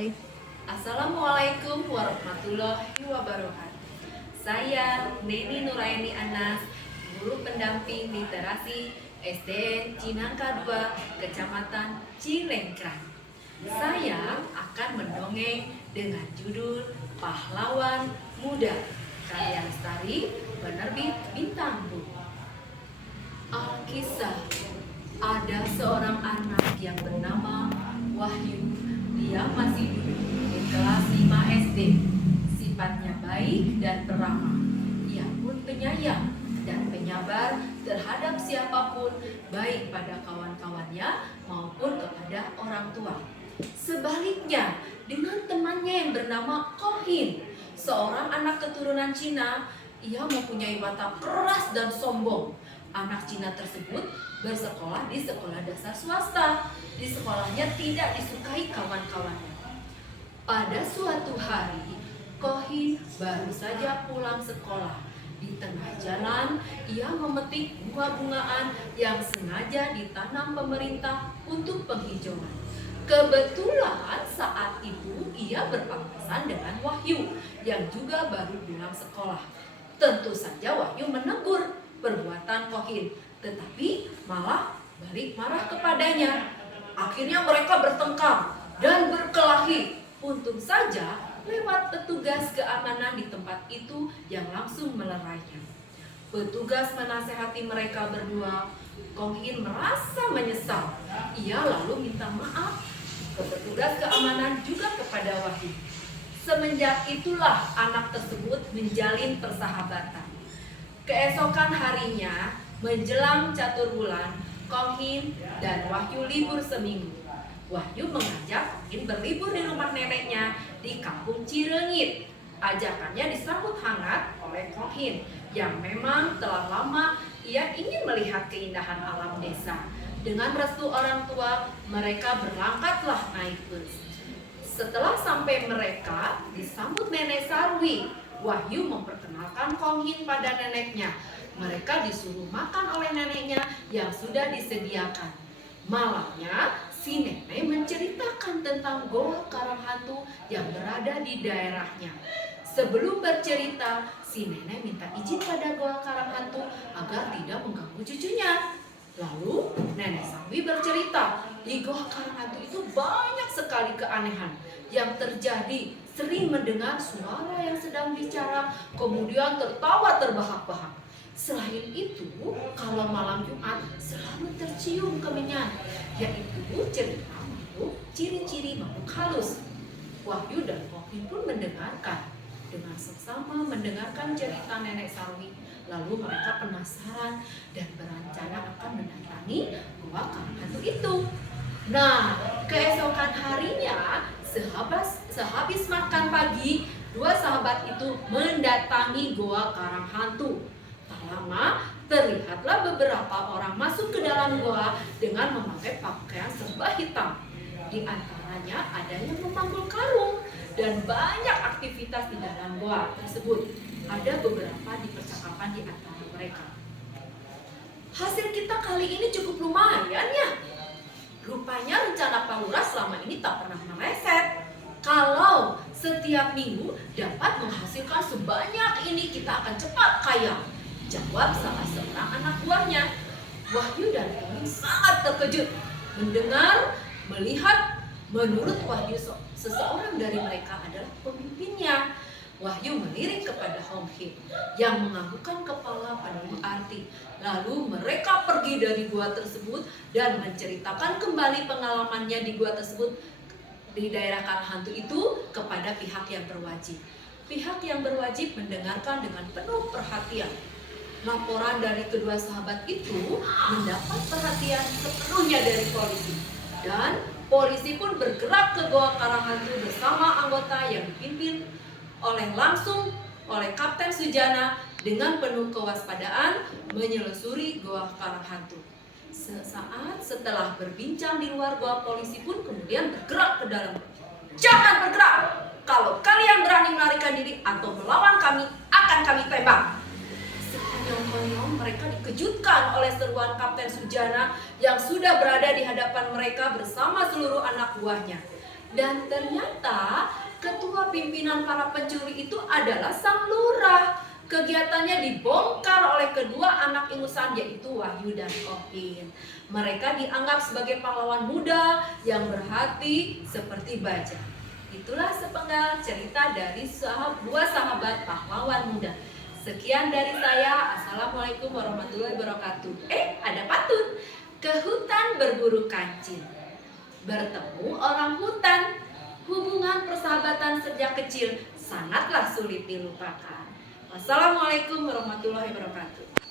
Baik. Assalamualaikum warahmatullahi wabarakatuh. Saya Neni Nuraini Anas, guru pendamping literasi SDN Cinangka 2, Kecamatan Cilengkrang. Saya akan mendongeng dengan judul Pahlawan Muda, karya Lestari, penerbit Bintang Buku. Alkisah, ada seorang anak yang bernama Wahyu. Dia masih duduk di kelas 5 SD. Sifatnya baik dan peramah. Ia pun penyayang dan penyabar terhadap siapapun, baik pada kawan-kawannya maupun kepada orang tua. Sebaliknya, dengan temannya yang bernama Kohin, seorang anak keturunan Cina, ia mempunyai watak keras dan sombong. Anak Cina tersebut bersekolah di sekolah dasar swasta. Di sekolahnya tidak disukai kawan-kawannya. Pada suatu hari, Kohin baru saja pulang sekolah. Di tengah jalan, ia memetik bunga-bungaan yang sengaja ditanam pemerintah untuk penghijauan. Kebetulan saat itu ia berpapasan dengan Wahyu yang juga baru pulang sekolah. Tentu saja Wahyu menegur perbuatan Kohin, tetapi malah balik marah kepadanya. Akhirnya mereka bertengkar dan berkelahi. Untung saja lewat petugas keamanan di tempat itu yang langsung melerainya. Petugas menasehati mereka berdua. Kohin merasa menyesal. Ia lalu minta maaf ke petugas keamanan juga kepada Wahyu. Semenjak itulah anak tersebut menjalin persahabatan. Keesokan harinya, menjelang catur bulan, Kohin dan Wahyu libur seminggu. Wahyu mengajak Kohin berlibur di rumah neneknya di kampung Cirengit. Ajakannya disambut hangat oleh Kohin yang memang telah lama ia ingin melihat keindahan alam desa. Dengan restu orang tua, mereka berangkatlah naik bus. Setelah sampai mereka disambut Nenek Sarwi, Wahyu memperkenalkan Kohin pada neneknya. Mereka disuruh makan oleh neneknya yang sudah disediakan. Malamnya, si nenek menceritakan tentang Goa Karang Hantu yang berada di daerahnya. Sebelum bercerita, si nenek minta izin pada Goa Karang Hantu agar tidak mengganggu cucunya. Lalu, Nenek Sarwi bercerita, di Goa Karang Hantu itu banyak sekali keanehan yang terjadi. Sering mendengar suara yang sedang bicara, kemudian tertawa terbahak-bahak. Selain itu, kalau malam Jumat selalu tercium kemenyan, yaitu cerita makhluk, ciri-ciri makhluk halus. Wahyu dan Kohin pun mendengarkan. Dengan seksama mendengarkan cerita Nenek Sarwi, lalu mereka penasaran dan berencana akan mendatangi Goa Karang Hantu itu. Nah, keesokan harinya, sehabis makan pagi, dua sahabat itu mendatangi Goa Karang Hantu. Tak lama, terlihatlah beberapa orang masuk ke dalam goa dengan memakai pakaian serba hitam. Di antaranya ada yang memanggul karung dan banyak aktivitas di dalam goa tersebut. Ada beberapa di percakapan di antara mereka. Hasil kita kali ini cukup lumayan ya. Rupanya rencana Pak Lurah selama ini tak pernah meleset. Kalau setiap minggu dapat menghasilkan sebanyak ini, kita akan cepat kaya, jawab salah seorang anak buahnya. Wahyu dan Kohin sangat terkejut mendengar, melihat. Menurut Wahyu, seseorang dari mereka adalah pemimpinnya. Wahyu melirik kepada Hong Him yang menganggukkan kepala penuh arti. Lalu mereka pergi dari gua tersebut dan menceritakan kembali pengalamannya di gua tersebut di daerah Karang Hantu itu kepada pihak yang berwajib. Pihak yang berwajib mendengarkan dengan penuh perhatian. Laporan dari kedua sahabat itu mendapat perhatian sepenuhnya dari polisi. Dan polisi pun bergerak ke Goa Karang Hantu bersama anggota yang dipimpin langsung oleh Kapten Sujana dengan penuh kewaspadaan menyelusuri Goa Karang Hantu. Sesaat setelah berbincang di luar goa, polisi pun kemudian bergerak ke dalam. Jangan bergerak! Kalau kalian berani melarikan diri atau melawan kami, akan kami tembak. Sekonyong-konyong mereka dikejutkan oleh seruan Kapten Sujana yang sudah berada di hadapan mereka bersama seluruh anak buahnya. Dan ternyata ketua pimpinan para pencuri itu adalah sang lurah. Kegiatannya dibongkar oleh kedua anak ingusan, yaitu Wahyu dan Oin. Mereka dianggap sebagai pahlawan muda yang berhati seperti baja. Itulah sepenggal cerita dari dua sahabat pahlawan muda. Sekian dari saya. Assalamualaikum warahmatullahi wabarakatuh. Ada pantun. Ke hutan berburu kancil, bertemu orang hutan. Hubungan persahabatan sejak kecil sangatlah sulit dilupakan. Wassalamualaikum warahmatullahi wabarakatuh.